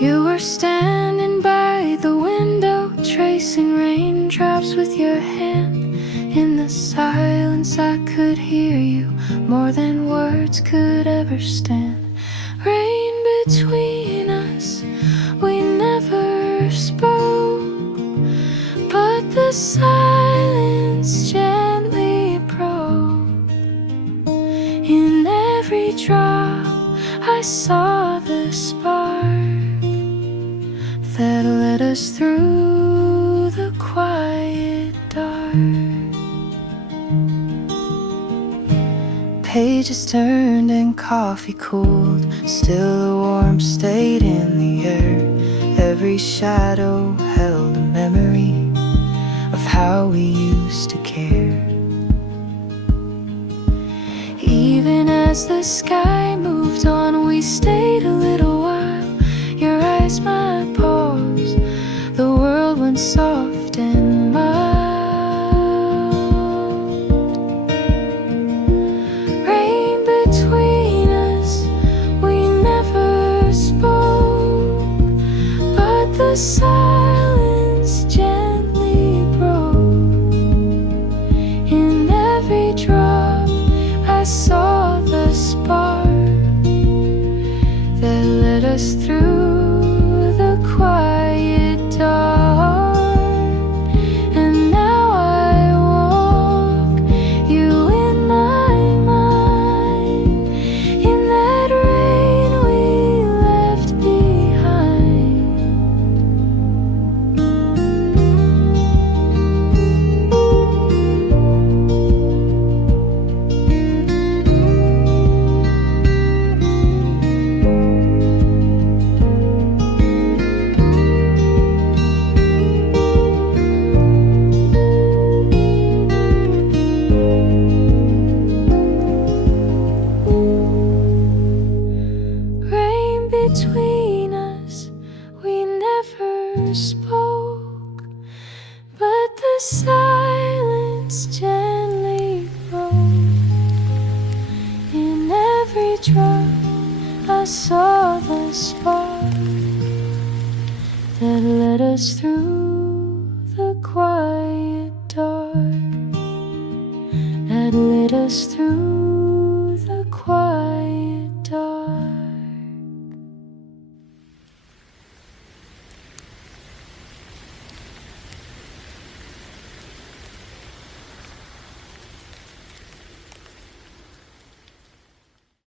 You were standing by the window, tracing raindrops with your hand. In the silence I could hear you more than words could ever stand. Rain between us, we never spoke, but the silence gently broke. In every drop I saw the spark that led us through the quiet dark. Pages turned and coffee cooled, still the warmth stayed in the air. Every shadow held a memory of how we used to care. Even as the sky moved on, we stayed a little while. Your eyes, my pause, the world went soft and mild. Rain between us, we never spoke, but the silence gently broke. In every drop I saw the spark that led us through the quiet dark. And now I walk you in my mind, in that rain we left behind. Rain between us, we never spoke, but the silence gently broke. In every drop I saw the spark that led us through the quiet dark, that led us through